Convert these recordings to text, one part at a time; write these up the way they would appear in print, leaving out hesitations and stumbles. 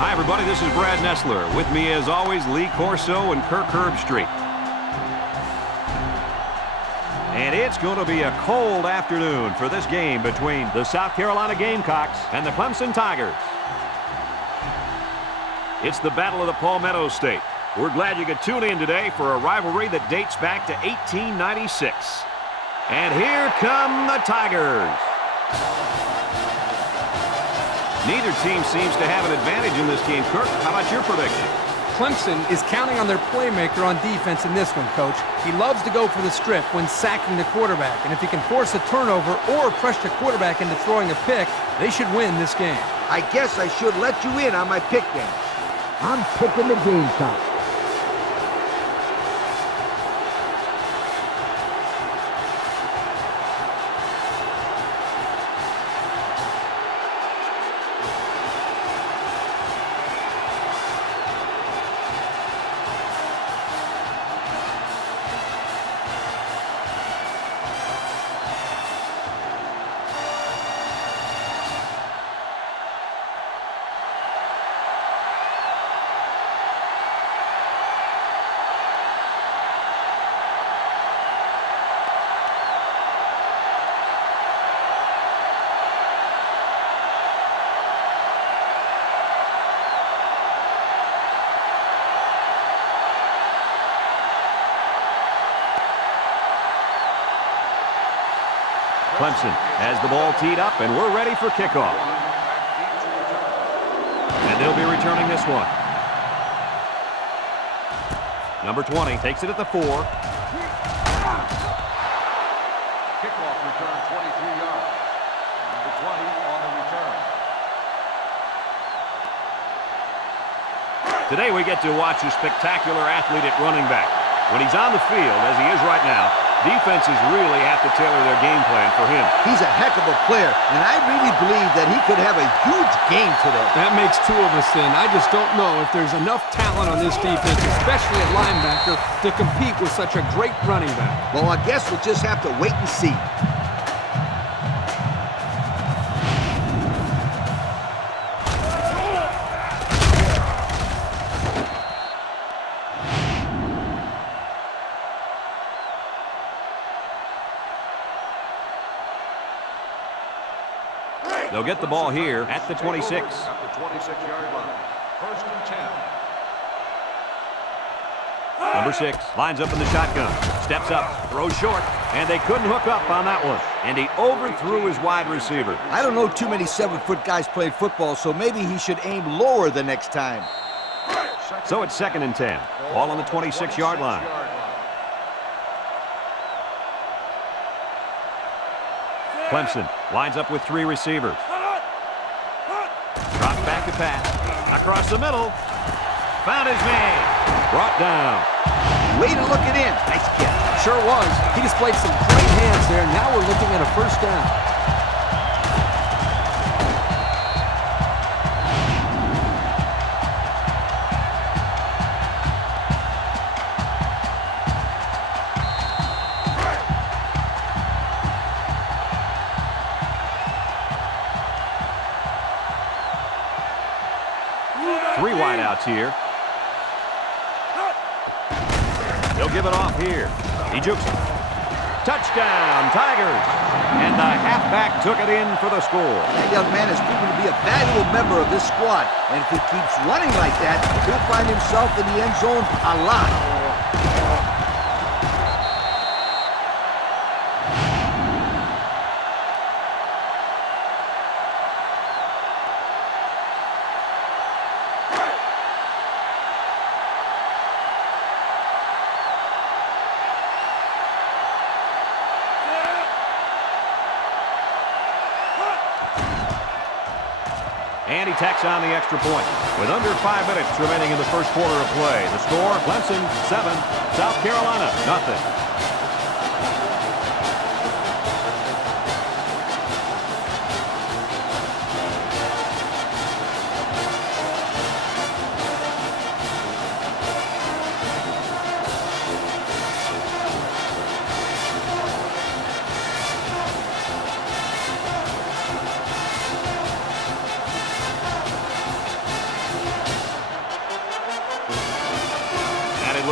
Hi, everybody. This is Brad Nessler. With me, as always, Lee Corso and Kirk Herbstreit. And it's going to be a cold afternoon for this game between the South Carolina Gamecocks and the Clemson Tigers. It's the Battle of the Palmetto State. We're glad you could tune in today for a rivalry that dates back to 1896. And here come the Tigers. Neither team seems to have an advantage in this game. Kirk, how about your prediction? Clemson is counting on their playmaker on defense in this one, Coach. He loves to go for the strip when sacking the quarterback, and if he can force a turnover or pressure the quarterback into throwing a pick, they should win this game. I guess I should let you in on my pick then. I'm picking the Gamecocks. Clemson has the ball teed up, and we're ready for kickoff. And they'll be returning this one. Number 20 takes it at the 4. Kickoff return, 23 yards. Number 20 on the return. Today we get to watch a spectacular athlete at running back. When he's on the field, as he is right now, defenses really have to tailor their game plan for him. He's a heck of a player, and I really believe that he could have a huge game today. That makes two of us then. I just don't know if there's enough talent on this defense, especially at linebacker, to compete with such a great running back. Well, I guess we'll just have to wait and see. They'll get the ball here at the 26. At the 26-yard line. First and 10. Number 6 lines up in the shotgun. Steps up, throws short, and they couldn't hook up on that one. And he overthrew his wide receiver. I don't know too many 7-foot guys playing football, so maybe he should aim lower the next time. So it's 2nd and 10. Ball on the 26-yard line. Clemson lines up with 3 receivers. Drops back to pass. Across the middle. Found his man. Brought down. Way to look it in. Nice catch. Sure was. He displayed some great hands there. Now we're looking at a first down. Three wideouts here. They'll give it off here. He jukes it. Touchdown, Tigers. And the halfback took it in for the score. That young man has proven to be a valuable member of this squad. And if he keeps running like that, he'll find himself in the end zone a lot. And he tacks on the extra point. With under 5 minutes remaining in the first quarter of play. The score, Clemson 7, South Carolina 0.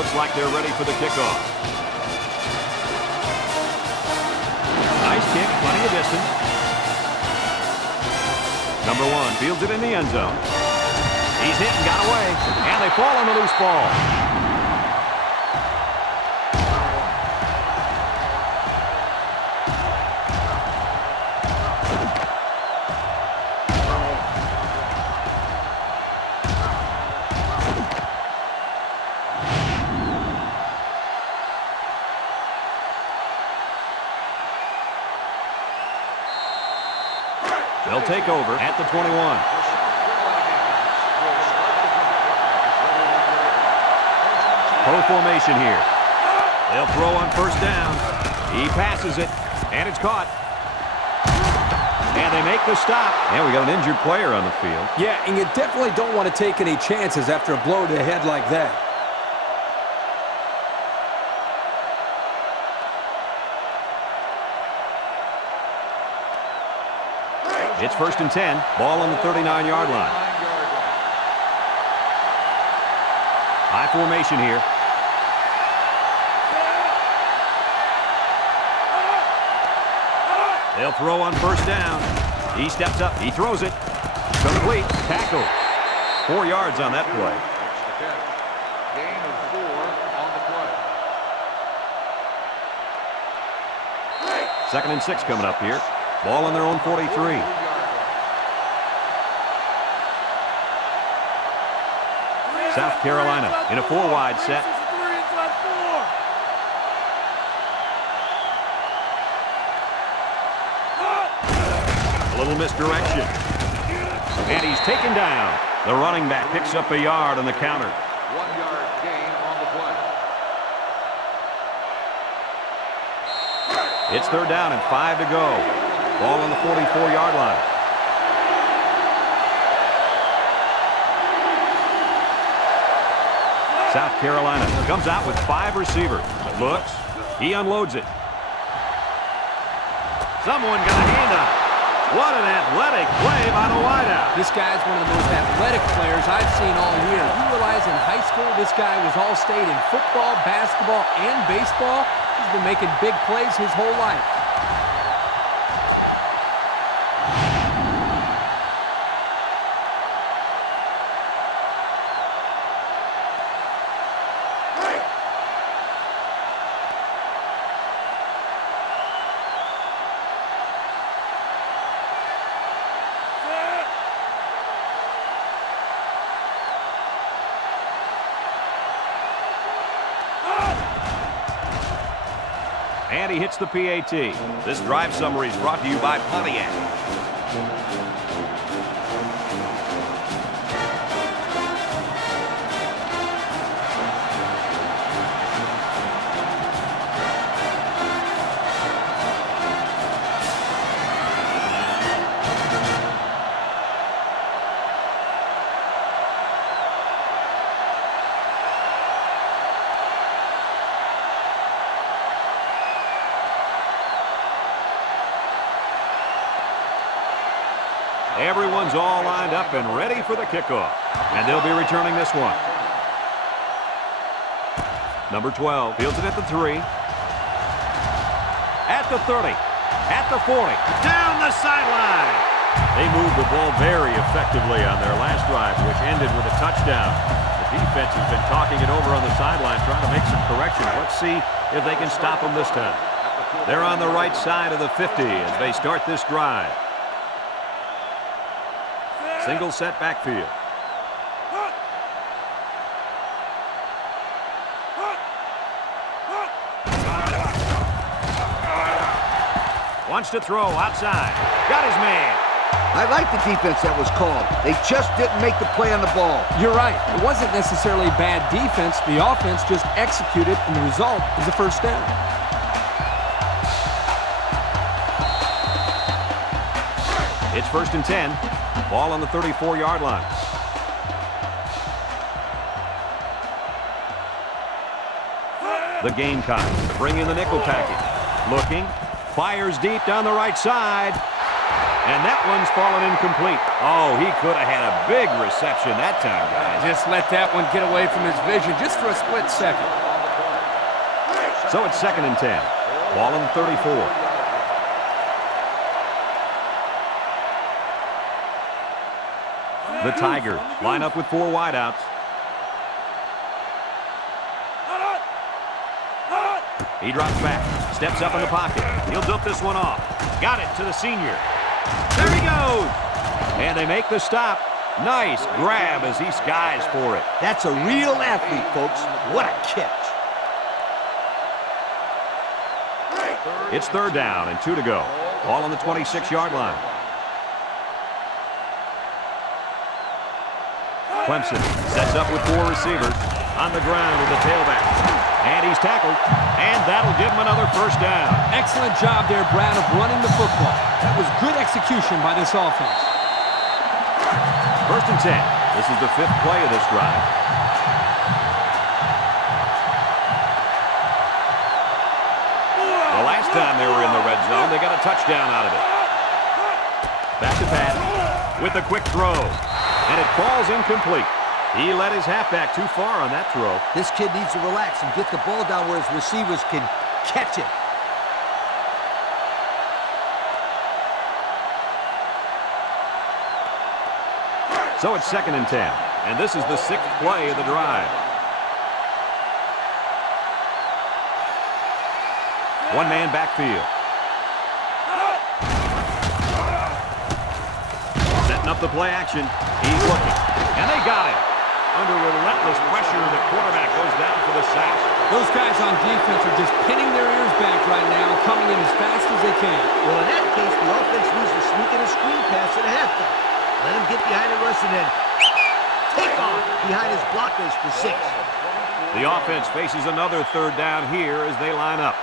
looks like they're ready for the kickoff. Nice kick, plenty of distance. Number 1 fields it in the end zone. He's hit and got away, and they fall on the loose ball. They'll take over at the 21. Pro formation here. They'll throw on first down. He passes it, and it's caught. And they make the stop. And we got an injured player on the field. Yeah, and you definitely don't want to take any chances after a blow to the head like that. It's 1st and 10. Ball on the 39-yard line. High formation here. They'll throw on first down. He steps up. He throws it. Complete. Tackle. 4 yards on that play. Gain of 4 on the play. 2nd and 6 coming up here. Ball on their own 43. South Carolina in a 4-wide set. A little misdirection. And he's taken down. The running back picks up a yard on the counter. 1-yard gain on the play. It's 3rd down and 5 to go. Ball on the 44-yard line. South Carolina comes out with 5 receivers. Looks. He unloads it. Someone got a hand on it. What an athletic play by the wideout. This guy's one of the most athletic players I've seen all year. You realize in high school this guy was all-state in football, basketball, and baseball. He's been making big plays his whole life. And he hits the PAT. This drive summary is brought to you by Pontiac. Everyone's all lined up and ready for the kickoff. And they'll be returning this one. Number 12 fields it at the 3. At the 30. At the 40. Down the sideline. They moved the ball very effectively on their last drive, which ended with a touchdown. The defense has been talking it over on the sideline, trying to make some corrections. Let's see if they can stop them this time. They're on the right side of the 50 as they start this drive. Single set backfield. Wants to throw outside. Got his man. I like the defense that was called. They just didn't make the play on the ball. You're right. It wasn't necessarily bad defense. The offense just executed, and the result is a first down. It's 1st and 10. Ball on the 34-yard line. The Gamecocks bring in the nickel package. Looking. Fires deep down the right side. And that one's fallen incomplete. Oh, he could have had a big reception that time, guys. Just let that one get away from his vision just for a split second. So it's 2nd and 10. Ball on the 34. The Tigers line up with 4 wideouts. He drops back, steps up in the pocket. He'll dump this one off. Got it to the senior. There he goes! And they make the stop. Nice grab as he skies for it. That's a real athlete, folks. What a catch. It's 3rd down and 2 to go. Ball on the 26-yard line. Clemson sets up with 4 receivers. On the ground with the tailback. And he's tackled. And that'll give him another 1st down. Excellent job there, Brad, of running the football. That was good execution by this offense. 1st and 10. This is the 5th play of this drive. The last time they were in the red zone, they got a touchdown out of it. Back to Pat with a quick throw. And it falls incomplete. He let his halfback too far on that throw. This kid needs to relax and get the ball down where his receivers can catch it. So it's 2nd and 10. And this is the 6th play of the drive. One-man backfield. Setting up the play action. He's looking. And they got it. Under relentless pressure, the quarterback goes down for the sack. Those guys on defense are just pinning their ears back right now, coming in as fast as they can. Well, in that case, the offense needs to sneak in a screen pass at a halfback. Let him get behind the rush and then take off behind his blockers for 6. The offense faces another 3rd down here as they line up.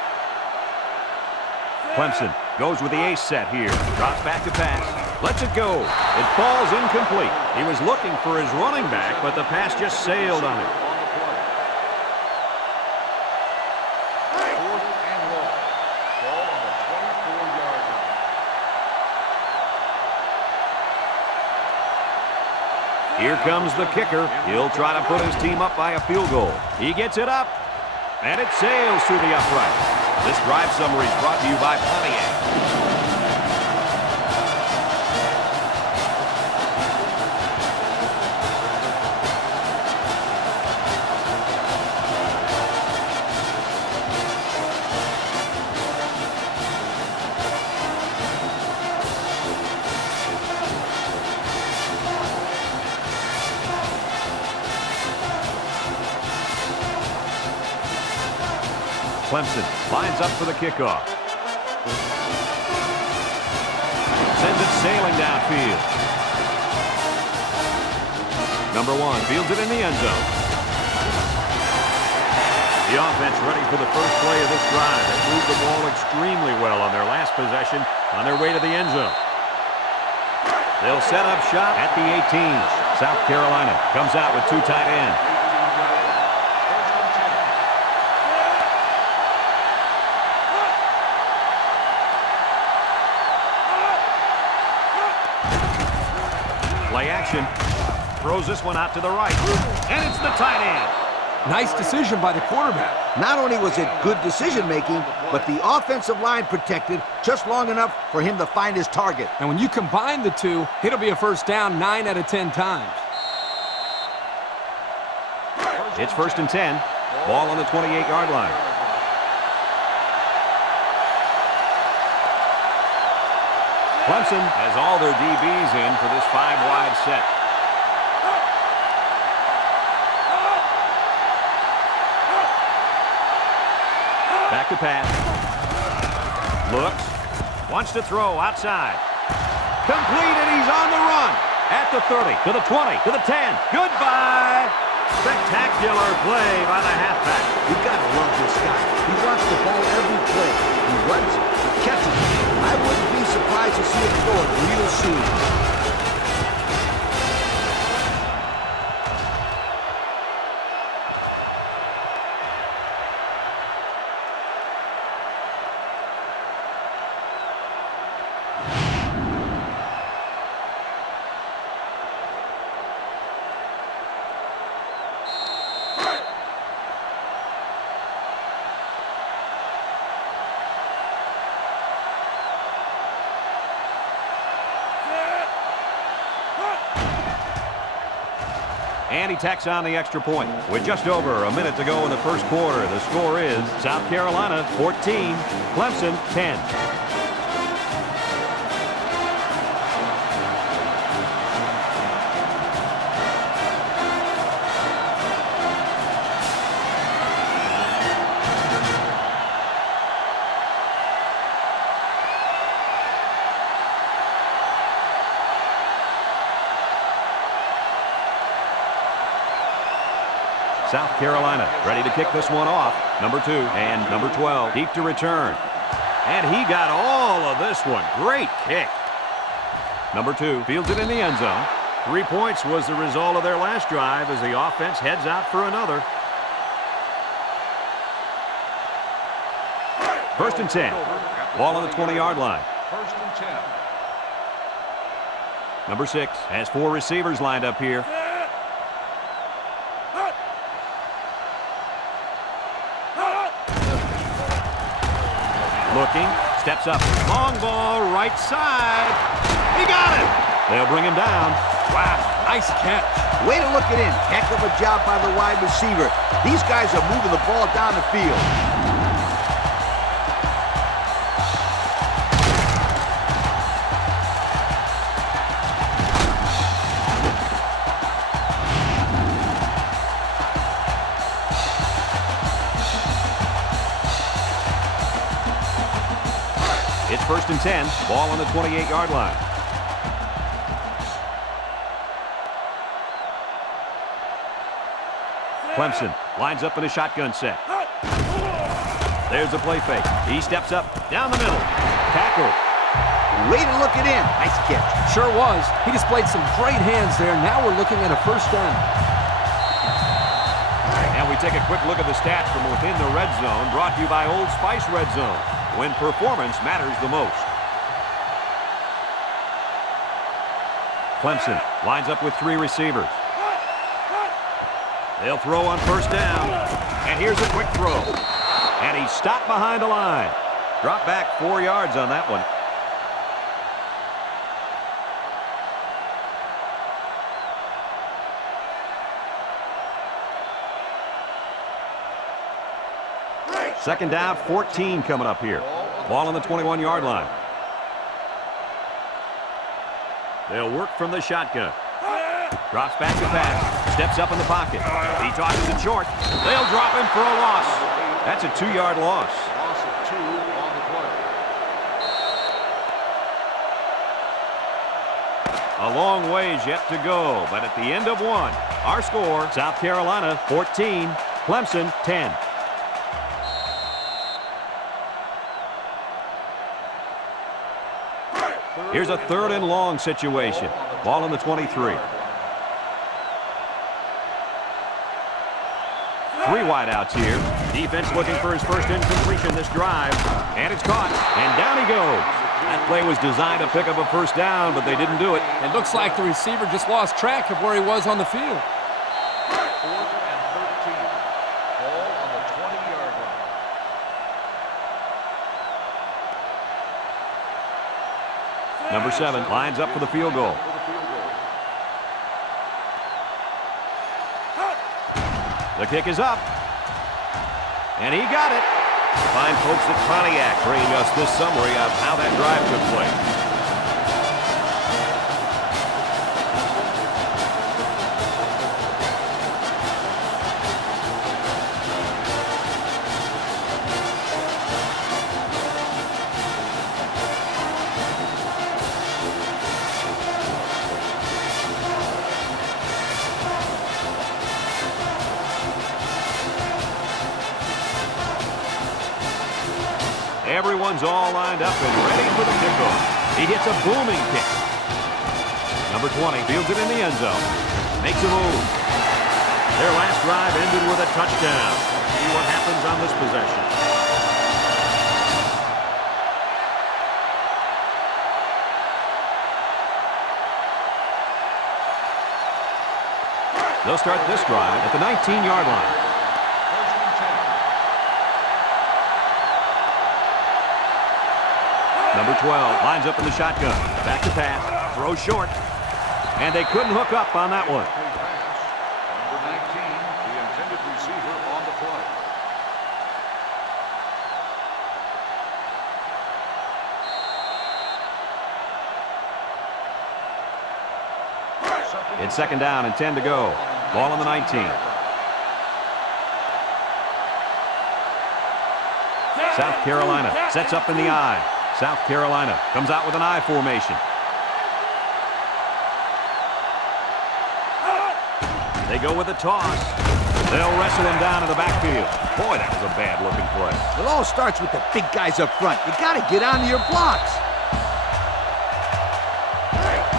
Clemson goes with the ace set here. Drops back to pass. Lets it go. It falls incomplete. He was looking for his running back, but the pass just sailed on him. 4th and long. Ball on the 24-yard line. Here comes the kicker. He'll try to put his team up by a field goal. He gets it up, and it sails through the upright. This drive summary is brought to you by Pontiac. Clemson lines up for the kickoff. Sends it sailing downfield. Number 1 fields it in the end zone. The offense ready for the first play of this drive. They moved the ball extremely well on their last possession on their way to the end zone. They'll set up shop at the 18. South Carolina comes out with 2 tight ends. Play action. Throws this one out to the right. And it's the tight end. Nice decision by the quarterback. Not only was it good decision-making, but the offensive line protected just long enough for him to find his target. And when you combine the two, it'll be a 1st down 9 out of 10 times. It's 1st and 10. Ball on the 28-yard line. Clemson has all their DBs in for this 5-wide set. Back to pass. Looks. Wants to throw outside. Complete, and he's on the run. At the 30, to the 20, to the 10. Goodbye. Spectacular play by the halfback. You gotta love this guy. He wants the ball every play. He runs it. He catches it. I wouldn't be surprised to see him throw it real soon. And he tacks on the extra point. With just over a minute to go in the first quarter, the score is South Carolina 14, Clemson 10. South Carolina ready to kick this one off. Number 2 and number 12 deep to return. And he got all of this one. Great kick. Number 2 fields it in the end zone. 3 points was the result of their last drive as the offense heads out for another. First and 10. Ball on the 20-yard line. First and 10. Number 6 has 4 receivers lined up here. Looking, steps up, long ball, right side. He got it. They'll bring him down. Wow, nice catch. Way to look it in. Heck of a job by the wide receiver. These guys are moving the ball down the field. It's first and 10. Ball on the 28-yard line. Clemson lines up in a shotgun set. There's a play fake. He steps up down the middle. Tackle. Way to look it in. Nice catch. Sure was. He displayed some great hands there. Now we're looking at a first down. And we take a quick look at the stats from within the red zone, brought to you by Old Spice Red Zone, when performance matters the most. Clemson lines up with 3 receivers. They'll throw on first down. And here's a quick throw. And he's stopped behind the line. Drop back 4 yards on that one. Second down, 14 coming up here. Ball on the 21-yard line. They'll work from the shotgun. Drops back to pass. Steps up in the pocket. He tosses it short. They'll drop him for a loss. That's a 2-yard loss. Loss of 2 on the play. A long ways yet to go, but at the end of one, our score, South Carolina 14, Clemson 10. Here's a 3rd and long situation. Ball on the 23. 3 wideouts here. Defense looking for his first incompletion this drive. And it's caught. And down he goes. That play was designed to pick up a first down, but they didn't do it. It looks like the receiver just lost track of where he was on the field. 4th and 13. Ball on the 20-yard line. Number 7 lines up for the field goal. The kick is up. And he got it. Fine folks at Pontiac bringing us this summary of how that drive took place. Everyone's all lined up and ready for the kickoff. He hits a booming kick. Number 20 fields it in the end zone. Makes a move. Their last drive ended with a touchdown. See what happens on this possession. They'll start this drive at the 19-yard line. Number 12 lines up in the shotgun. Back to pass. Throw short. And they couldn't hook up on that one. It's 2nd down and 10 to go. Ball on the 19. South Carolina sets up in the I. South Carolina comes out with an I formation. They go with a toss. They'll wrestle him down in the backfield. Boy, that was a bad-looking play. It all starts with the big guys up front. You got to get onto your blocks.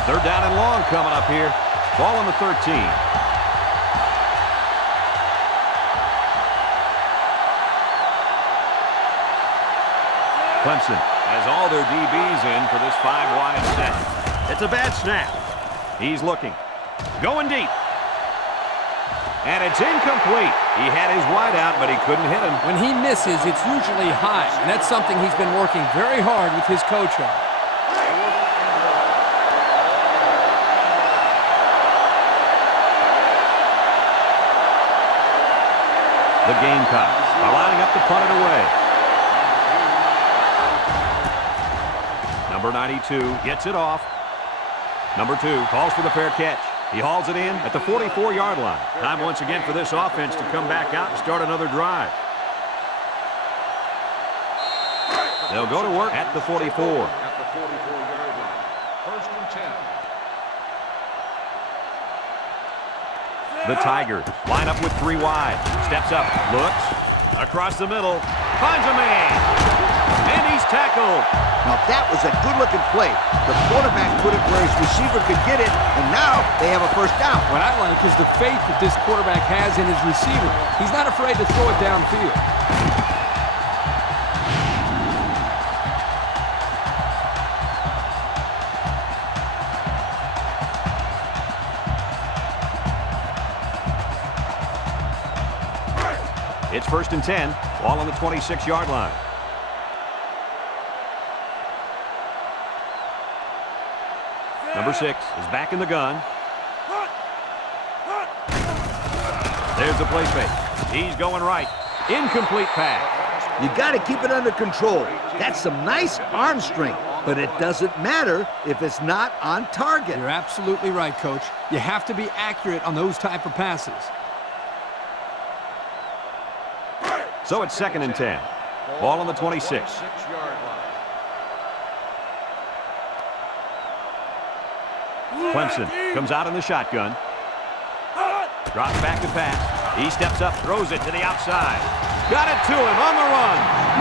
3rd down and long coming up here. Ball on the 13. Clemson has all their DBs in for this 5-wide set. It's a bad snap. He's looking. Going deep. And it's incomplete. He had his wide out, but he couldn't hit him. When he misses, it's usually high, and that's something he's been working very hard with his coach on. The Gamecocks are lining up to punt it away. Number 92 gets it off. Number 2 calls for the fair catch. He hauls it in at the 44-yard line. Time once again for this offense to come back out and start another drive. They'll go to work at the 44. At the 44-yard line. 1st and 10. The Tigers line up with 3 wide. Steps up, looks, across the middle, finds a man, and he's tackled. Now that was a good-looking play. The quarterback put it where his receiver could get it, and now they have a 1st down. What I like is the faith that this quarterback has in his receiver. He's not afraid to throw it downfield. It's 1st and 10. Ball on the 26-yard line. Number 6 is back in the gun. There's the play fake. He's going right. Incomplete pass. You got to keep it under control. That's some nice arm strength, but it doesn't matter if it's not on target. You're absolutely right, Coach. You have to be accurate on those type of passes. So it's 2nd and 10. Ball on the 26. 6-yard line. Clemson comes out in the shotgun. Drops back to pass. He steps up, throws it to the outside. Got it to him on the run.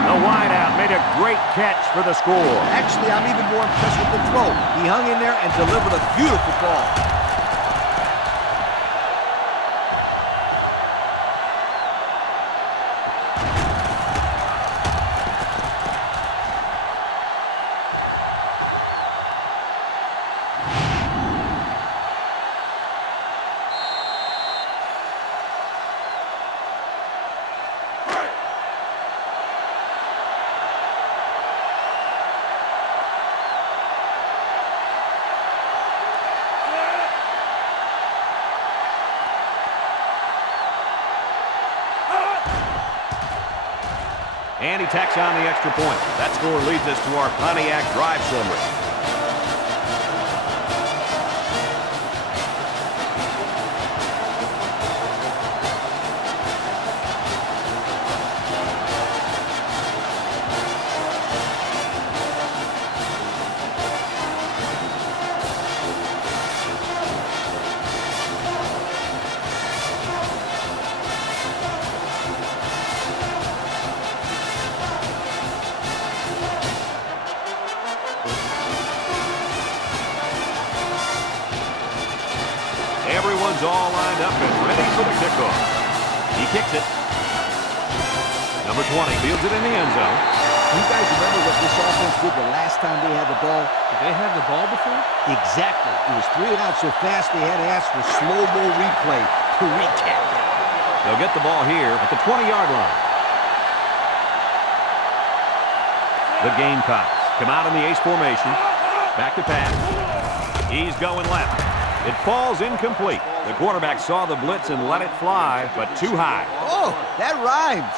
The wideout made a great catch for the score. Actually, I'm even more impressed with the throw. He hung in there and delivered a beautiful ball. And he tacks on the extra point. That score leads us to our Pontiac drive summary. Everyone's all lined up and ready for the kickoff. He kicks it. Number 20 fields it in the end zone. You guys remember what this offense did the last time they had the ball? Did they have the ball before? Exactly. It was 3 and out so fast they had to ask for slow-mo replay to recap it. They'll get the ball here at the 20-yard line. The Gamecocks come out in the ace formation. Back to pass. He's going left. It falls incomplete. The quarterback saw the blitz and let it fly, but too high. Oh, that rhymes.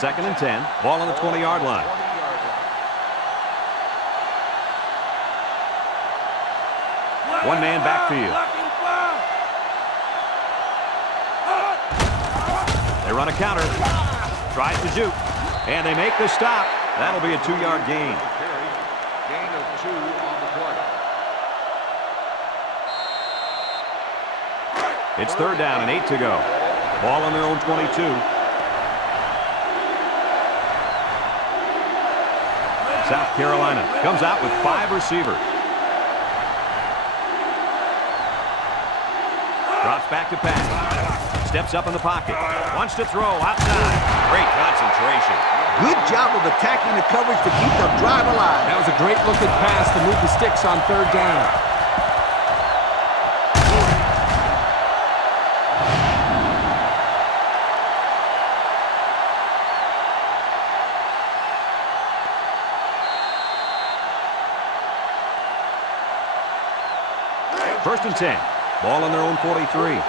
2nd and 10. Ball on the 20-yard line. One man backfield. They run a counter. Tries to juke. And they make the stop. That'll be a 2-yard gain. Gain of 2 on the play. It's 3rd down and 8 to go. Ball on their own 22. South Carolina comes out with 5 receivers. Drops back to pass. Steps up in the pocket. Wants to throw outside. Great concentration. Good job of attacking the coverage to keep the drive alive. That was a great looking pass to move the sticks on 3rd down. First and 10. Ball on their own 43.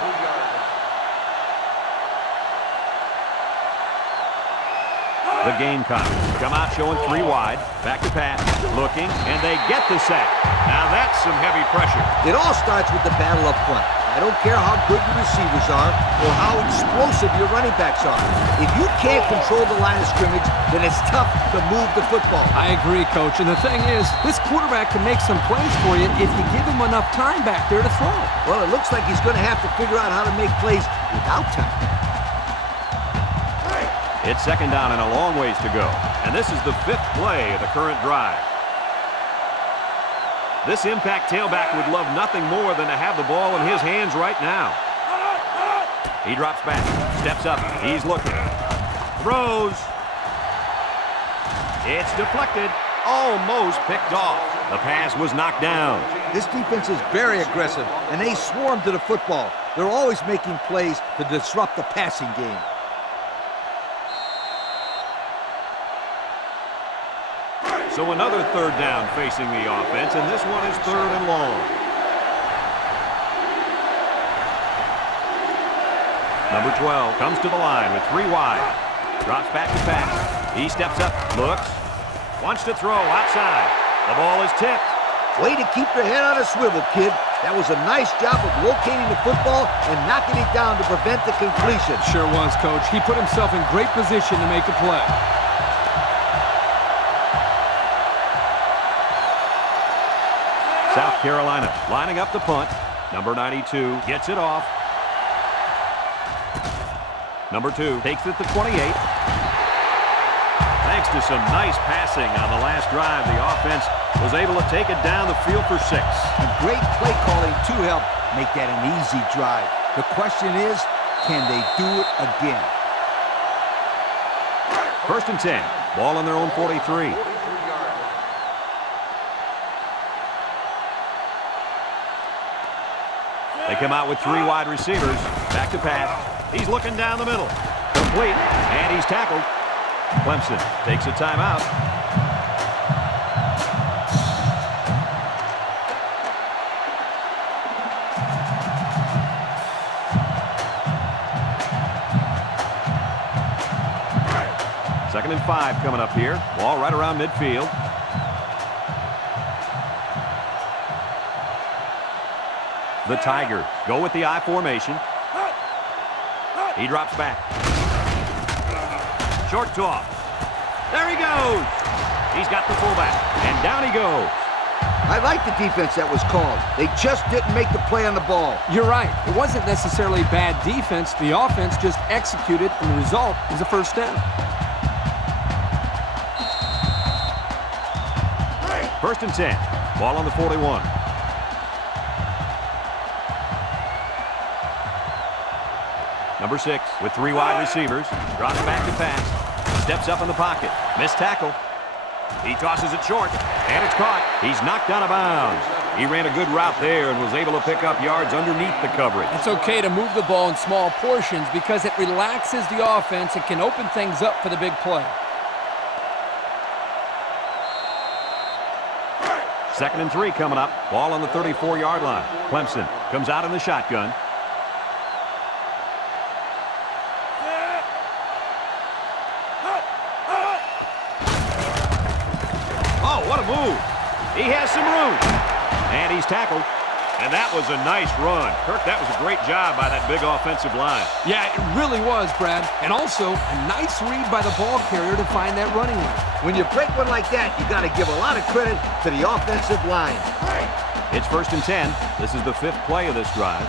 The Gamecocks come out showing 3 wide. Back to pass. Looking. And they get the sack. Now that's some heavy pressure. It all starts with the battle up front. I don't care how good your receivers are or how explosive your running backs are. If you can't control the line of scrimmage, then it's tough to move the football. I agree, Coach. And the thing is, this quarterback can make some plays for you if you give him enough time back there to throw. Well, it looks like he's going to have to figure out how to make plays without time. It's 2nd down and a long ways to go. And this is the 5th play of the current drive. This impact tailback would love nothing more than to have the ball in his hands right now. He drops back, steps up, he's looking. Throws. It's deflected, almost picked off. The pass was knocked down. This defense is very aggressive, and they swarm to the football. They're always making plays to disrupt the passing game. So another 3rd down facing the offense, and this one is 3rd and long. Number 12 comes to the line with 3 wide. Drops back to pass. He steps up, looks, wants to throw outside. The ball is tipped. Way to keep your head on a swivel, kid. That was a nice job of locating the football and knocking it down to prevent the completion. Sure was, Coach. He put himself in great position to make a play. South Carolina lining up the punt. Number 92 gets it off. Number 2 takes it to 28. Thanks to some nice passing on the last drive, the offense was able to take it down the field for 6. And great play calling to help make that an easy drive. The question is, can they do it again? First and 10. Ball on their own 43. They come out with 3 wide receivers. Back to pass. He's looking down the middle. Complete. And he's tackled. Clemson takes a timeout. Second and 5 coming up here. Ball right around midfield. The Tigers go with the I formation. He drops back. Short toss. There he goes. He's got the fullback. And down he goes. I like the defense that was called. They just didn't make the play on the ball. You're right. It wasn't necessarily bad defense. The offense just executed, and the result is a 1st down. 1st and 10. Ball on the 41. Number 6 with 3 wide receivers. Drops back to pass. Steps up in the pocket. Missed tackle. He tosses it short. And it's caught. He's knocked out of bounds. He ran a good route there and was able to pick up yards underneath the coverage. It's okay to move the ball in small portions because it relaxes the offense and can open things up for the big play. 2nd and 3 coming up. Ball on the 34-yard line. Clemson comes out in the shotgun. Oh, what a move. He has some room. And he's tackled. And that was a nice run. Kirk, that was a great job by that big offensive line. Yeah, it really was, Brad. And also, a nice read by the ball carrier to find that running lane. When you break one like that, you got to give a lot of credit to the offensive line. It's 1st and 10. This is the 5th play of this drive.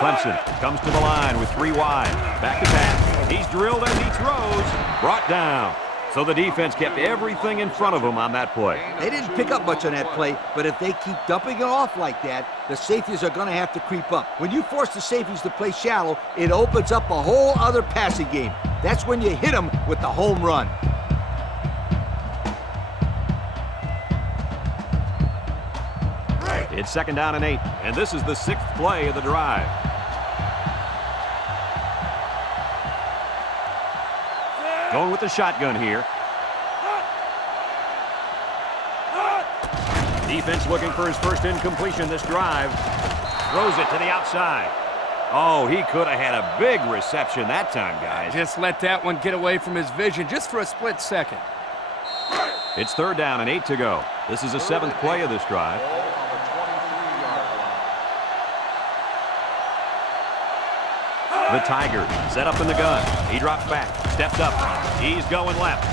Clemson comes to the line with 3 wide. Back to pass. He's drilled as he throws. Brought down. So the defense kept everything in front of them on that play. They didn't pick up much on that play, but if they keep dumping it off like that, the safeties are going to have to creep up. When you force the safeties to play shallow, it opens up a whole other passing game. That's when you hit them with the home run. It's 2nd down and 8, and this is the 6th play of the drive. Going with the shotgun here. Defense looking for his first incompletion this drive. Throws it to the outside. Oh, he could have had a big reception that time, guys. Just let that one get away from his vision just for a split second. It's 3rd down and 8 to go. This is the 7th play of this drive. The Tigers set up in the gun. He drops back, steps up. He's going left.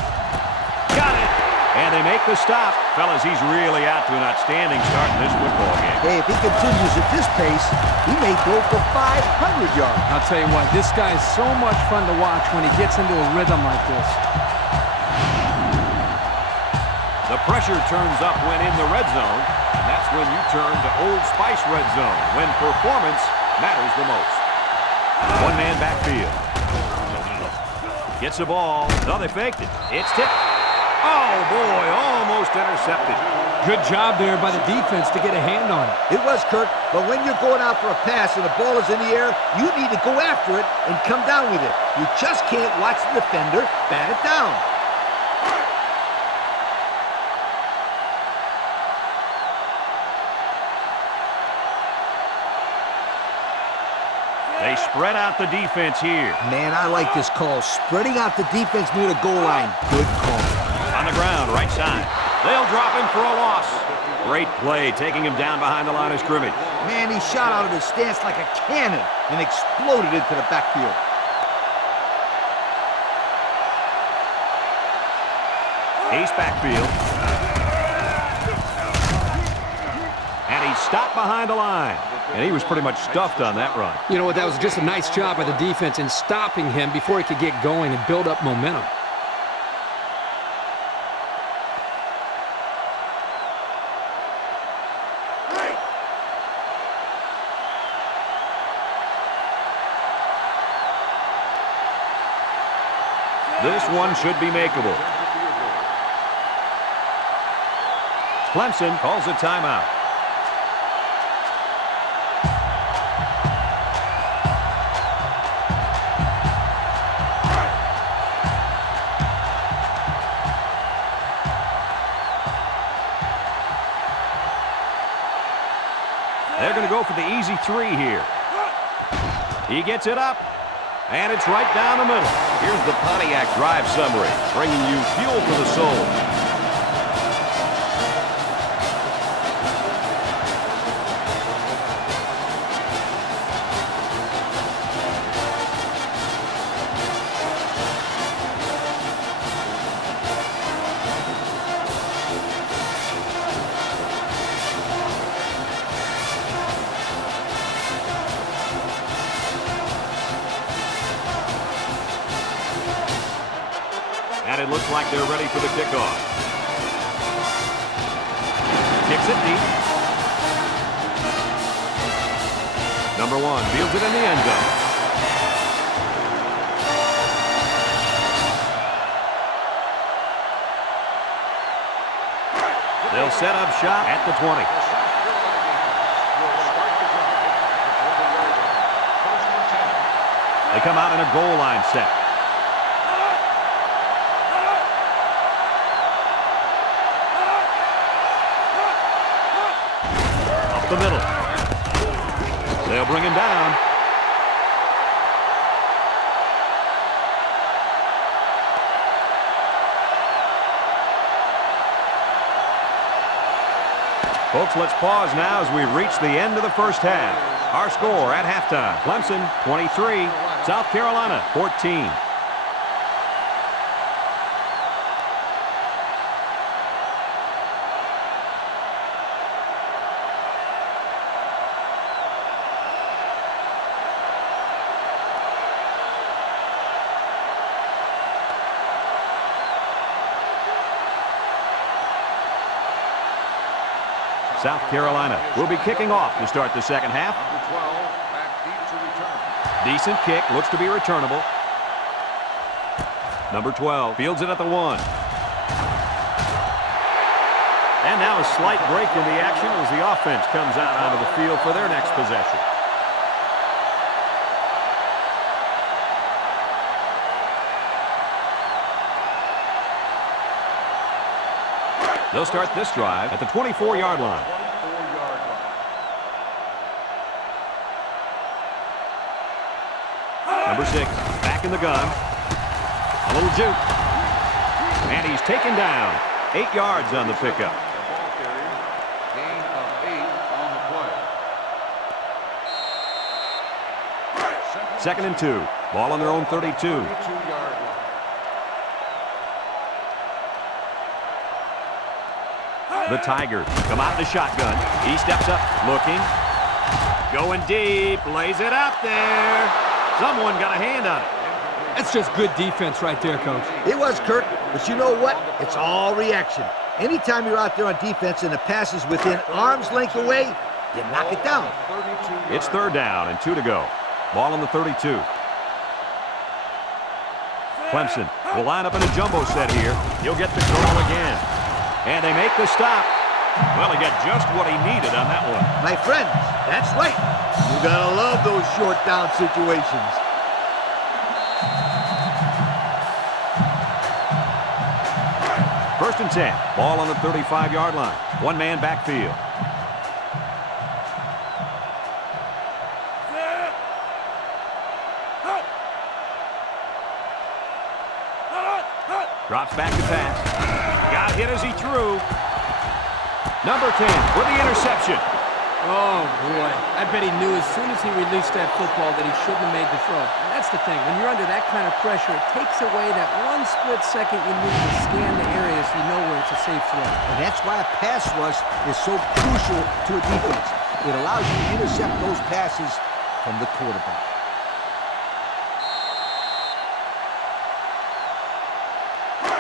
Got it. And they make the stop. Fellas, he's really out to an outstanding start in this football game. Hey, if he continues at this pace, he may go for 500 yards. I'll tell you what, this guy is so much fun to watch when he gets into a rhythm like this. The pressure turns up when in the red zone, and that's when you turn to Old Spice red zone, when performance matters the most. One-man backfield. Gets the ball. No, they faked it. It's tipped. Oh, boy, almost intercepted. Good job there by the defense to get a hand on it. It was, Kirk, but when you're going out for a pass and the ball is in the air, you need to go after it and come down with it. You just can't watch the defender bat it down. They spread out the defense here. Man, I like this call. Spreading out the defense near the goal line. Good call. On the ground, right side. They'll drop him for a loss. Great play, taking him down behind the line of scrimmage. Man, he shot out of his stance like a cannon and exploded into the backfield. Ace backfield. And he stopped behind the line. And he was pretty much stuffed on that run. You know what, that was just a nice job by the defense in stopping him before he could get going and build up momentum. This one should be makeable. Clemson calls a timeout. They're going to go for the easy 3 here. He gets it up, and it's right down the middle. Here's the Pontiac drive summary, bringing you fuel for the soul. And it looks like they're ready for the kickoff. Kicks it deep. Number 1 fields it in the end zone. They'll set up shop at the 20. They come out in a goal line set. The middle. They'll bring him down. Folks, let's pause now as we reach the end of the first half. Our score at halftime, Clemson 23, South Carolina 14. South Carolina will be kicking off to start the second half. Number 12, back deep to return. Decent kick, looks to be returnable. Number 12 fields it at the 1. And now a slight break in the action as the offense comes out onto the field for their next possession. They'll start this drive at the 24-yard line. Number 6, back in the gun. A little juke. And he's taken down. 8 yards on the pickup. Ball carrier, gain of 8 on the play. Second and 2. Ball on their own 32. 32-yard line. The Tigers come out in the shotgun. He steps up, looking. Going deep, lays it out there. Someone got a hand on it. That's just good defense right there, Coach. It was, Kirk, but you know what? It's all reaction. Anytime you're out there on defense and the pass is within arm's length away, you knock it down. It's third down and 2 to go. Ball on the 32. Clemson will line up in a jumbo set here. He'll get the call again. And they make the stop. Well, he got just what he needed on that one. My friends, that's right. You gotta love those short down situations. First and 10. Ball on the 35-yard line. One-man backfield. Drops back to pass. Got hit as he threw. Number 10 with the interception. Oh, boy. I bet he knew as soon as he released that football that he shouldn't have made the throw. And that's the thing. When you're under that kind of pressure, it takes away that one split second you need to scan the area so you know where it's a safe throw. And that's why a pass rush is so crucial to a defense. It allows you to intercept those passes from the quarterback.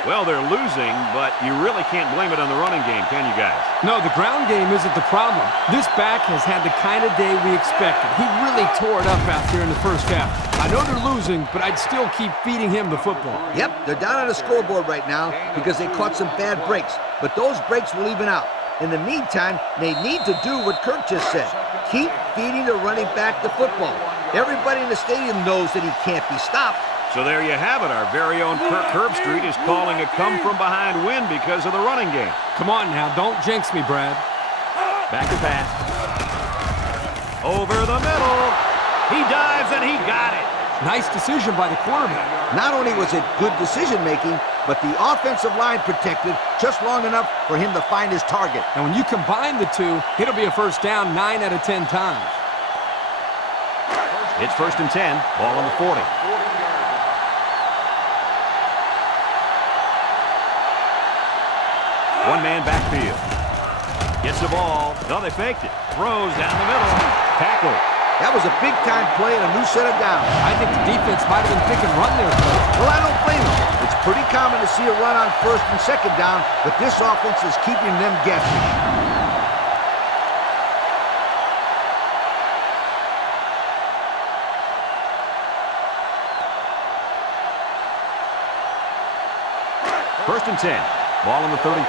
Well, they're losing, but you really can't blame it on the running game, can you guys? No, the ground game isn't the problem. This back has had the kind of day we expected. He really tore it up out there in the first half. I know they're losing, but I'd still keep feeding him the football. Yep, they're down on the scoreboard right now because they caught some bad breaks. But those breaks will even out. In the meantime, they need to do what Kirk just said. Keep feeding the running back the football. Everybody in the stadium knows that he can't be stopped. So there you have it. Our very own Kirk Herbstreit is calling a come-from-behind win because of the running game. Come on now, don't jinx me, Brad. Back to pass. Over the middle. He dives and he got it. Nice decision by the quarterback. Not only was it good decision-making, but the offensive line protected just long enough for him to find his target. And when you combine the two, it'll be a first down 9 out of 10 times. It's first and 10. Ball on the 40. One-man backfield. Gets the ball. No, they faked it. Throws down the middle. Tackle. That was a big-time play and a new set of downs. I think the defense might have been thinking run there, Coach. Well, I don't blame them. It's pretty common to see a run on first and second down, but this offense is keeping them guessing. First and 10. Ball on the 32.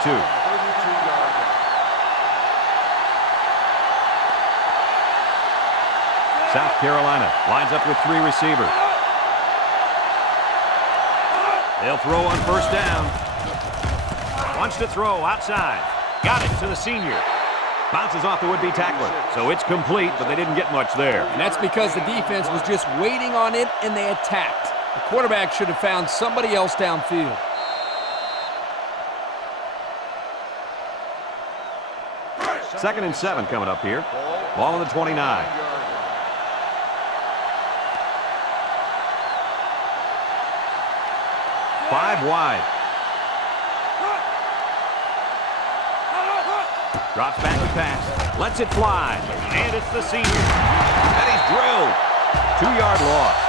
South Carolina lines up with 3 receivers. They'll throw on first down. Wants to throw outside. Got it to the senior. Bounces off the would-be tackler. So it's complete, but they didn't get much there. And that's because the defense was just waiting on it and they attacked. The quarterback should have found somebody else downfield. 2nd and 7 coming up here. Ball on the 29. 5 wide. Drops back to pass. Lets it fly. And it's the senior. And he's drilled. 2-yard loss.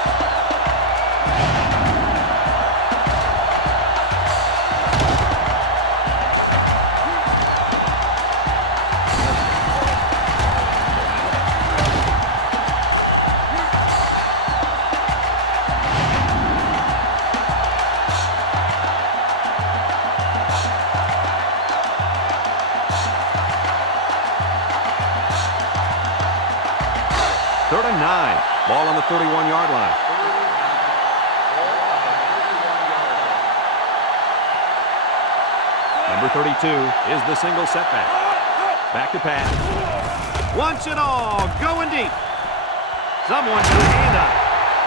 Ball on the 31-yard line. Number 32 is the single setback. Back to pass. Wants it all. Going deep. Someone got a hand up.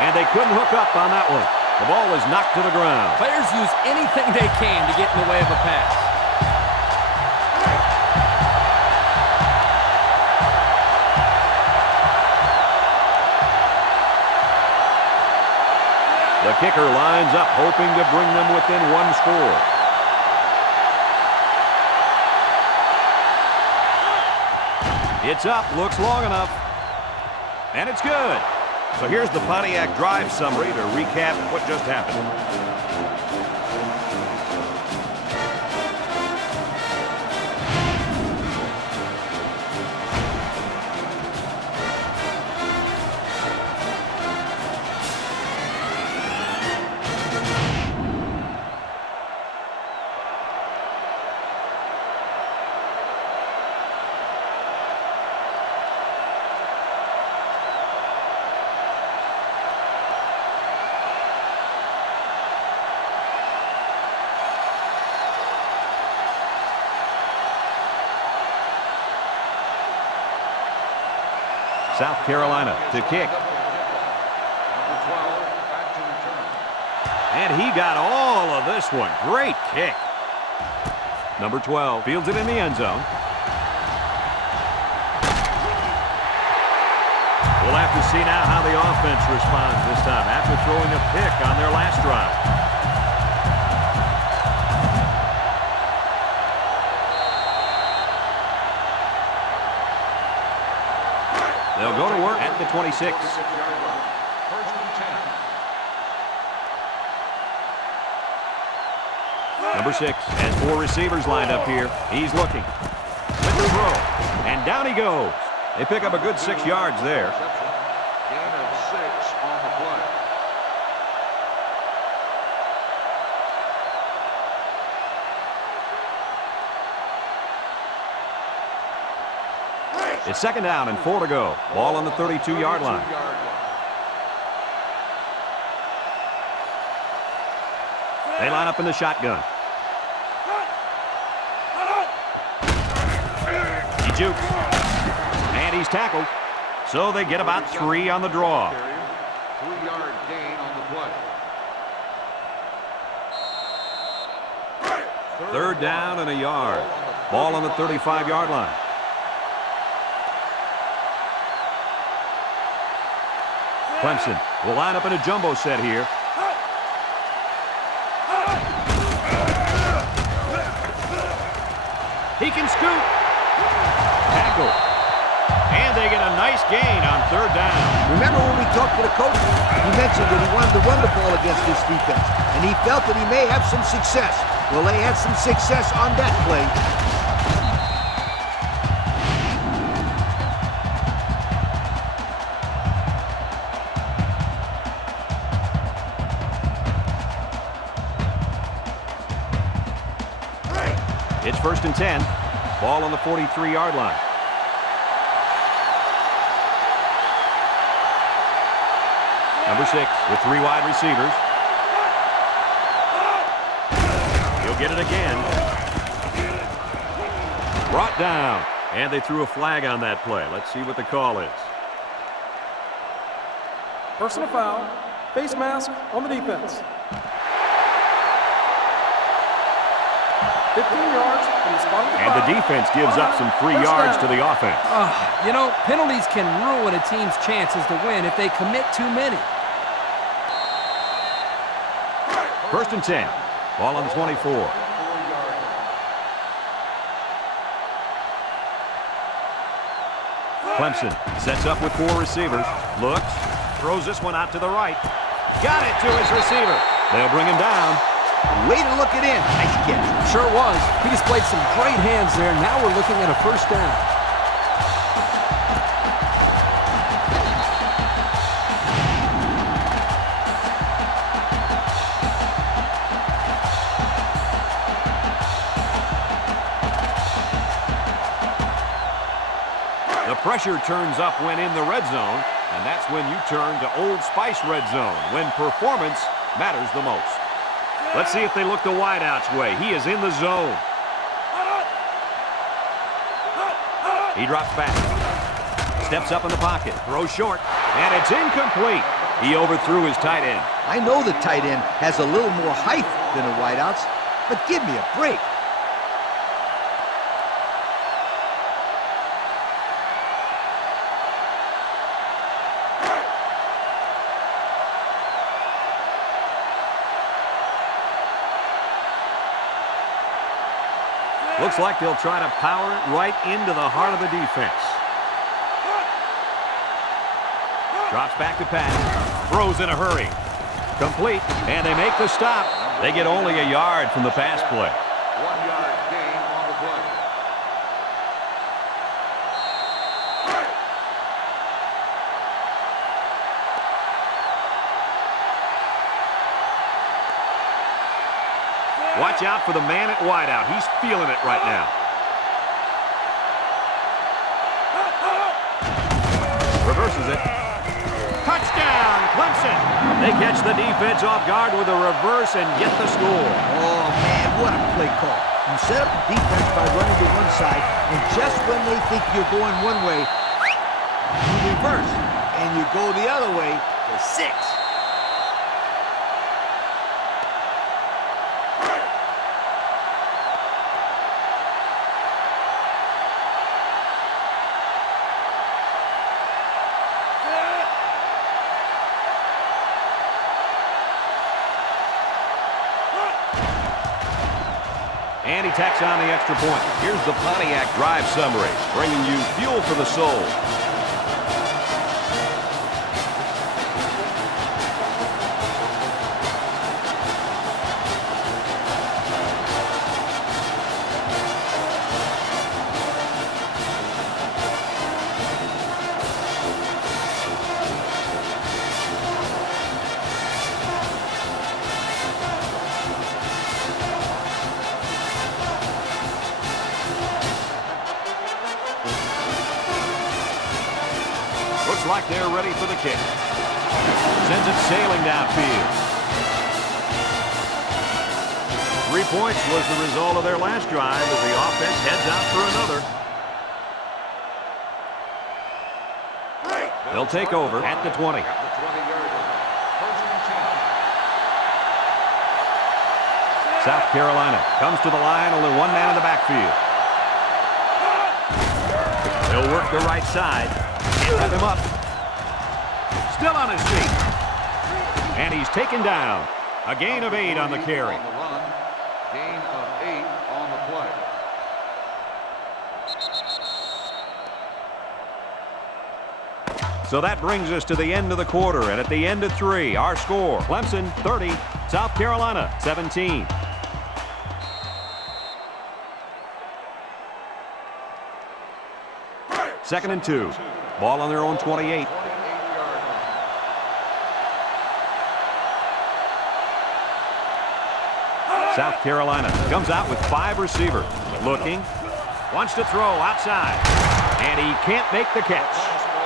And they couldn't hook up on that one. The ball was knocked to the ground. Players use anything they can to get in the way of a pass. The kicker lines up, hoping to bring them within one score. It's up, looks long enough, and it's good. So here's the Pontiac drive summary to recap what just happened. South Carolina to kick. And he got all of this one. Great kick. Number 12 fields it in the end zone. We'll have to see now how the offense responds this time after throwing a pick on their last drive. They'll go to work at the 26. Number 6 has 4 receivers lined up here. He's looking. With the throw. And down he goes. They pick up a good 6 yards there. Gain of 6 on the play. It's 2nd down and 4 to go. Ball on the 32-yard line. They line up in the shotgun. He jukes. And he's tackled. So they get about 3 on the draw. 3-yard gain on the play. 3rd down and a yard. Ball on the 35-yard line. Clemson will line up in a jumbo set here. He can scoop. Tackle. And they get a nice gain on 3rd down. Remember when we talked to the coach? He mentioned that he wanted to run the ball against this defense, and he felt that he may have some success. Well, they had some success on that play. It's 1st and 10. Ball on the 43-yard line. Number 6 with 3 wide receivers. He'll get it again. Brought down. And they threw a flag on that play. Let's see what the call is. Personal foul. Face mask on the defense. 15 yards from the spot of the And the foul. defense gives up some 3 yards to the offense. You know, penalties can ruin a team's chances to win if they commit too many. 1st and 10. Ball on the 24. Clemson sets up with 4 receivers. Looks. Throws this one out to the right. Got it to his receiver. They'll bring him down. Way to look it in. Nice catch. Sure was. He displayed some great hands there. Now we're looking at a first down. The pressure turns up when in the red zone, and that's when you turn to Old Spice red zone, when performance matters the most. Let's see if they look the wideout's way. He is in the zone. He drops back. Steps up in the pocket. Throws short. And it's incomplete. He overthrew his tight end. I know the tight end has a little more height than the wideouts, but give me a break. Looks like they'll try to power it right into the heart of the defense. Drops back to pass. Throws in a hurry. Complete. And they make the stop. They get only a yard from the pass play. 1-yard gain on the play. Watch out for the man at wideout. He's feeling it right now. Reverses it. Touchdown, Clemson. They catch the defense off guard with a reverse and get the score. Oh, man, what a play call. You set up the defense by running to one side, and just when they think you're going one way, you reverse, and you go the other way for 6. And he tacks on the extra point. Here's the Pontiac drive summary, bringing you fuel for the soul. Looks like they're ready for the kick. Sends it sailing downfield. 3 points was the result of their last drive as the offense heads out for another. They'll take over at the 20. At the 20-yard line. 1st and 10. South Carolina comes to the line, only one man in the backfield. They'll work the right side. Have him up. Still on his feet. And he's taken down. A gain of 8 on the carry. On the run. Gain of 8 on the play. So that brings us to the end of the quarter, and at the end of 3, our score, Clemson 30, South Carolina 17. Second and 2. Ball on their own 28. South Carolina comes out with 5 receivers. Looking. Wants to throw outside. And he can't make the catch.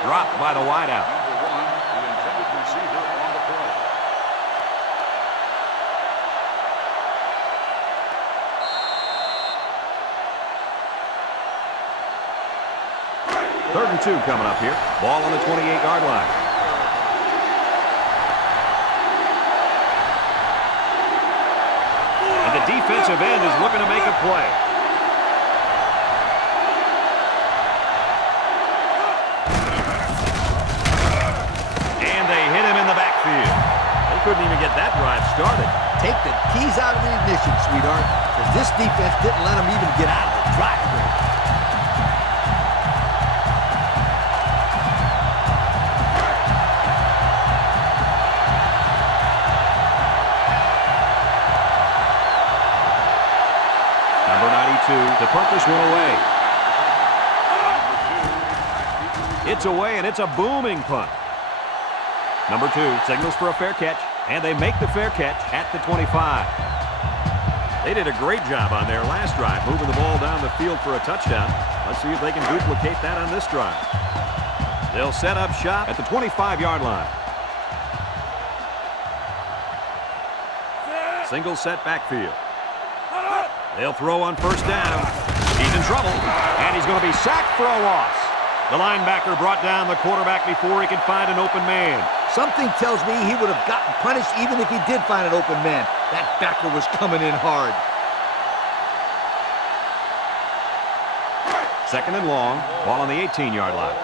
Dropped by the wideout. Number 1, the intended receiver on the play. Third and 2 coming up here. Ball on the 28-yard line. And the defensive end is looking to make a play. And they hit him in the backfield. They couldn't even get that drive started. Take the keys out of the ignition, sweetheart, because this defense didn't let them even get out of the driveway. Number 92 to punt this one away. It's away, and it's a booming punt. Number 2 signals for a fair catch, and they make the fair catch at the 25. They did a great job on their last drive, moving the ball down the field for a touchdown. Let's see if they can duplicate that on this drive. They'll set up shop At the 25-yard line. single set backfield. They'll throw on first down. He's in trouble, and he's going to be sacked for a loss. The linebacker brought down the quarterback before he could find an open man. Something tells me he would have gotten punished even if he did find an open man. That backer was coming in hard. Second and long, ball on the 18-yard line.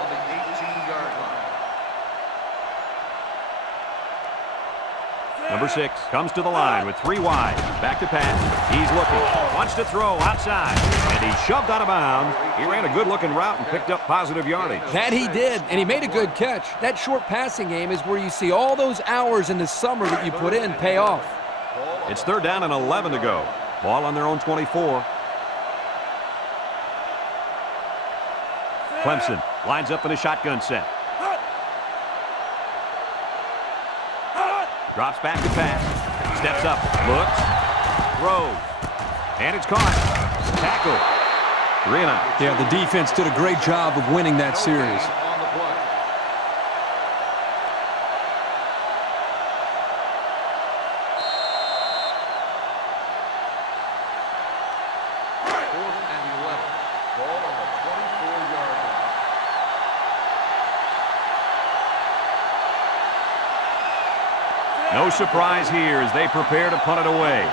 Number 6 comes to the line with 3 wide. Back to pass. He's looking. Wants to throw outside. And he's shoved out of bounds. He ran a good-looking route and picked up positive yardage. That he did, and he made a good catch. That short passing game is where you see all those hours in the summer that you put in pay off. It's third down and 11 to go. Ball on their own 24. Clemson lines up in a shotgun set. Drops back to pass. Steps up. Looks. Throws. And it's caught. Tackle. 3 and out. Yeah, the defense did a great job of winning that series. No surprise here as they prepare to punt it away.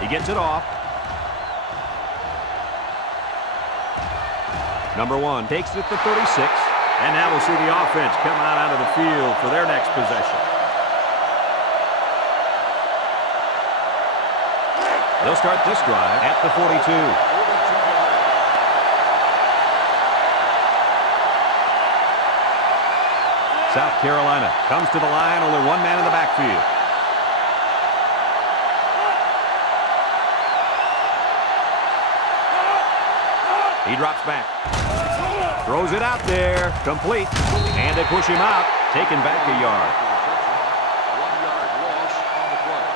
He gets it off. Number 1 takes it at the 36. And now we'll see the offense come out onto the field for their next possession. They'll start this drive at the 42. South Carolina comes to the line, only one man in the backfield. He drops back. Throws it out there. Complete. And they push him out, taken back a yard. 1-yard loss on the play.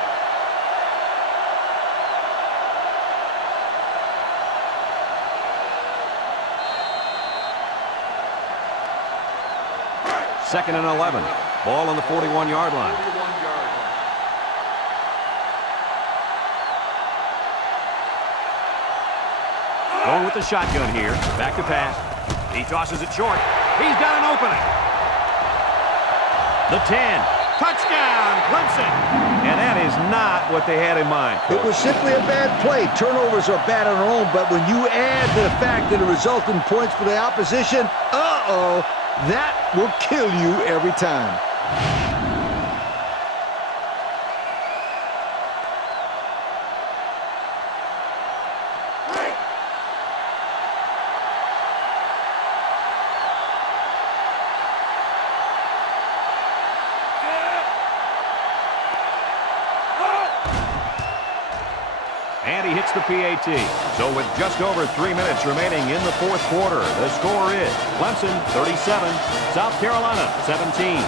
Second and 11. Ball on the 41-yard line. 41-yard line. Going with the shotgun here. Back to pass. He tosses it short. He's got an opening. The 10. Touchdown, Clemson. And that is not what they had in mind, Coach. It was simply a bad play. Turnovers are bad on their own, but when you add the fact that it results in points for the opposition, that will kill you every time. And he hits the PAT. So with just over 3 minutes remaining in the fourth quarter, the score is Clemson 37, South Carolina 17.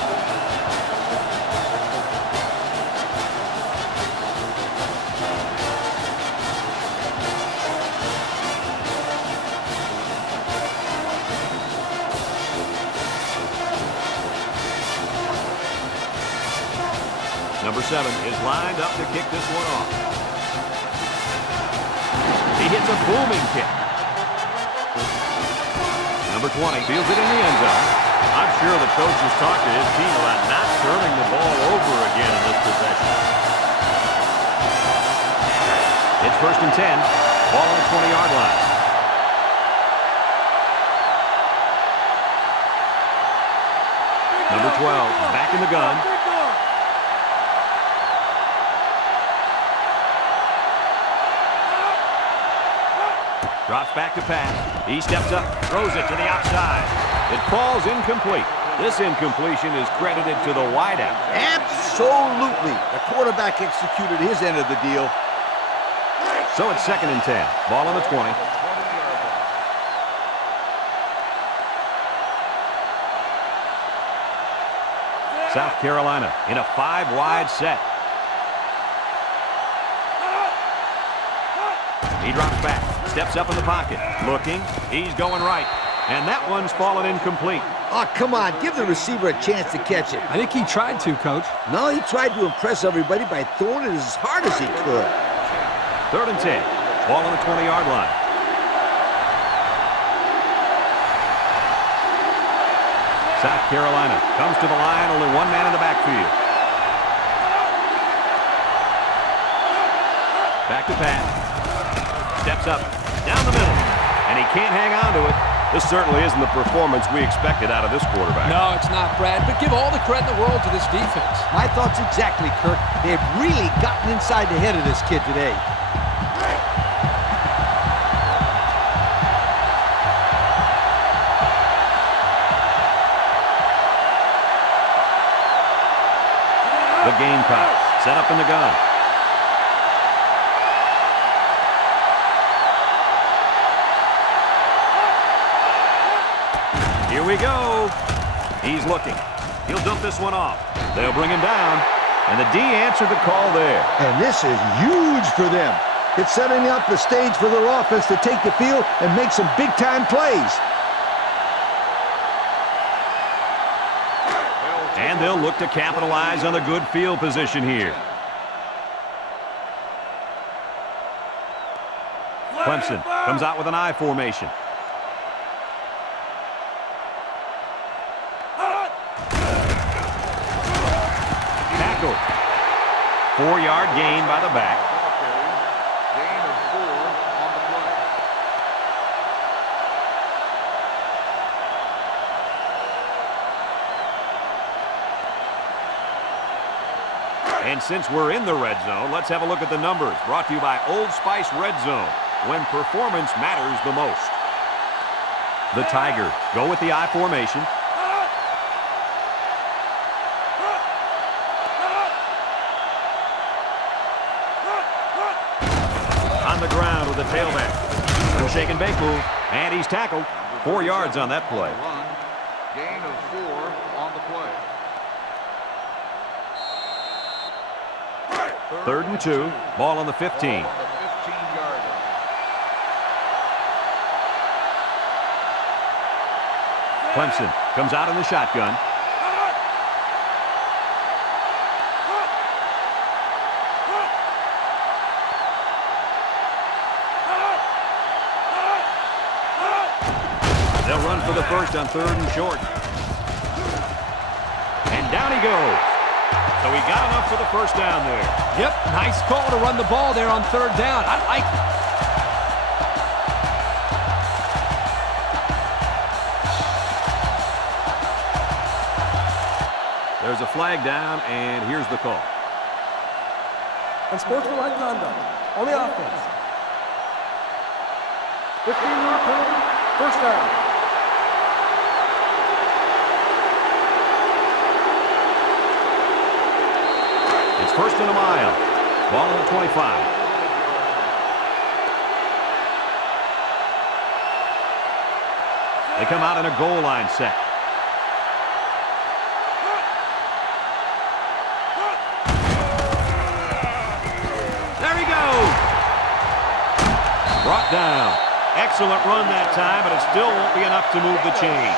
Number 7 is lined up to kick this one off. He hits a booming kick. Number 20 fields it in the end zone. I'm sure the coach has talked to his team about not turning the ball over again in this possession. It's 1st and 10. Ball on the 20-yard line. Number 12 is back in the gun. Drops back to pass. He steps up, throws it to the outside. It falls incomplete. This incompletion is credited to the wideout. Absolutely. The quarterback executed his end of the deal. So it's 2nd and 10. Ball on the 20. South Carolina in a 5-wide set. He drops back, steps up in the pocket, looking, he's going right, and that one's fallen incomplete. Oh, come on, give the receiver a chance to catch it. I think he tried to, Coach. No, he tried to impress everybody by throwing it as hard as he could. 3rd and 10, ball on the 20-yard line. South Carolina comes to the line, only one man in the backfield. Back to pass. Steps up, down the middle, and he can't hang on to it. This certainly isn't the performance we expected out of this quarterback. No, it's not, Brad, but give all the credit in the world to this defense. My thoughts exactly, Kirk. They've really gotten inside the head of this kid today. The Gamecocks set up in the gun. Here we go. He's looking. He'll dump this one off. They'll bring him down, and the D answered the call there. And this is huge for them. It's setting up the stage for their offense to take the field and make some big-time plays. And they'll look to capitalize on the good field position here. Clemson comes out with an I formation. Tackle. 4-yard gain by the back. Gain of 4 on the play. And since we're in the red zone, let's have a look at the numbers. Brought to you by Old Spice Red Zone, when performance matters the most. The Tigers go with the I formation. On the ground with the tailback. No shake and bake move, and he's tackled. 4 yards on that play. Gain of 4 on the play. 3rd and 2. Ball on the 15. On the 15-yard line. Clemson comes out in the shotgun. They'll run for the first on 3rd and short. And down he goes. So he got enough for the first down there. Yep, nice call to run the ball there on 3rd down. I like it. There's a flag down, and here's the call. Unsportsmanlike conduct on the offense. 15-yard penalty, 1st down. It's 1st and a mile. Ball on the 25. They come out in a goal line set. There he goes. Brought down. Excellent run that time, but it still won't be enough to move the chains.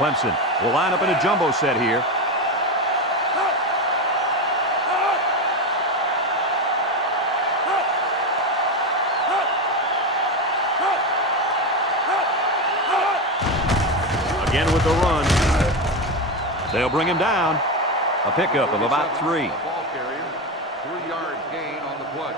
Clemson will line up in a jumbo set here. Again with the run. They'll bring him down. A pickup of about 3. Ball carrier, 3-yard gain on the play.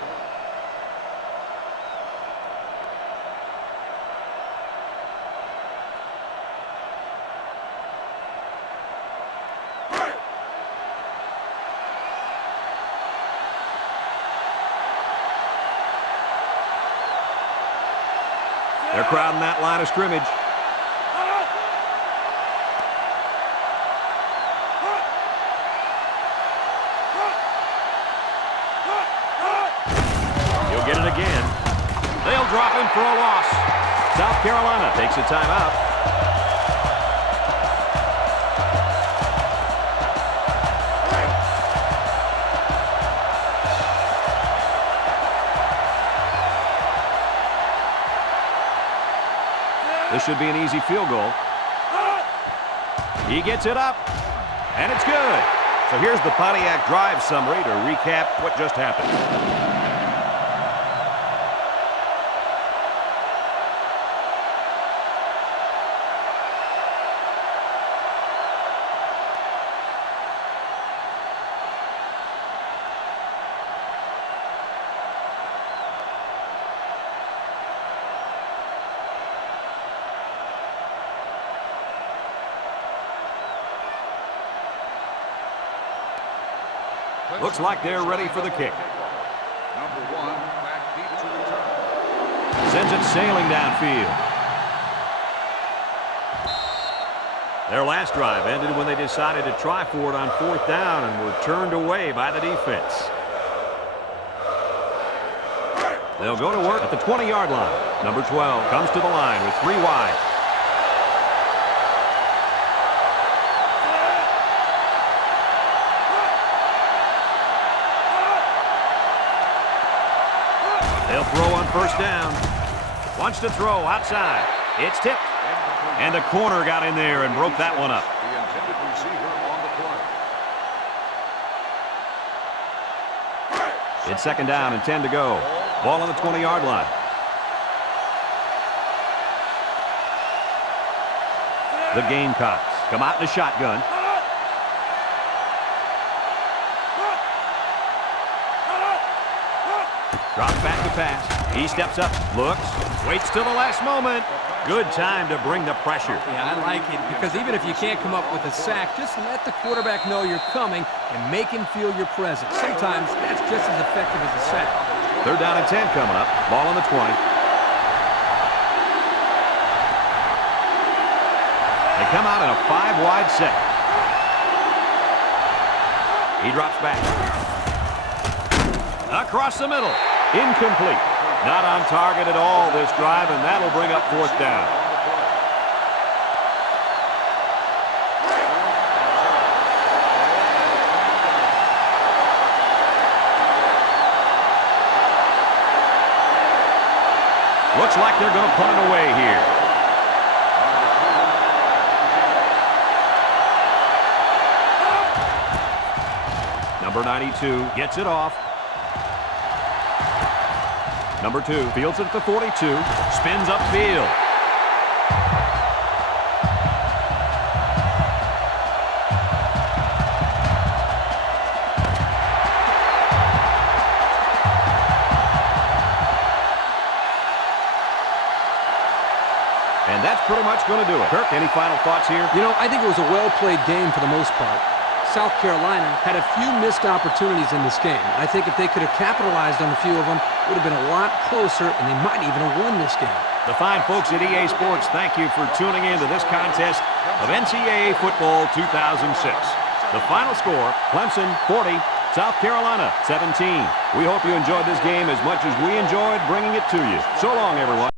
They're crowding that line of scrimmage. He'll get it again. They'll drop him for a loss. South Carolina takes a timeout. This should be an easy field goal. He gets it up, and it's good. So here's the Pontiac drive summary to recap what just happened. Looks like they're ready for the kick. Number 1 back deep to return. Sends it sailing downfield. Their last drive ended when they decided to try for it on 4th down and were turned away by the defense. They'll go to work at the 20-yard line. Number 12 comes to the line with 3 wide. They'll throw on 1st down. Wants to throw outside. It's tipped. And the corner got in there and broke that one up. The intended receiver on the play. It's 2nd down and 10 to go. Ball on the 20-yard line. The Gamecocks come out in a shotgun. Drops back to pass. He steps up, looks, waits till the last moment. Good time to bring the pressure. Yeah, I like it because even if you can't come up with a sack, just let the quarterback know you're coming and make him feel your presence. Sometimes that's just as effective as a sack. 3rd down and 10 coming up. Ball on the 20. They come out in a 5-wide set. He drops back. Across the middle. Incomplete. Not on target at all this drive, and that'll bring up 4th down. Looks like they're going to punt it away here. Number 92 gets it off. Number 2 fields it at the 42, spins upfield. And that's pretty much going to do it. Kirk, any final thoughts here? You know, I think it was a well-played game for the most part. South Carolina had a few missed opportunities in this game. I think if they could have capitalized on a few of them, it would have been a lot closer, and they might even have won this game. The fine folks at EA Sports, thank you for tuning in to this contest of NCAA Football 2006. The final score, Clemson 40, South Carolina 17. We hope you enjoyed this game as much as we enjoyed bringing it to you. So long, everyone.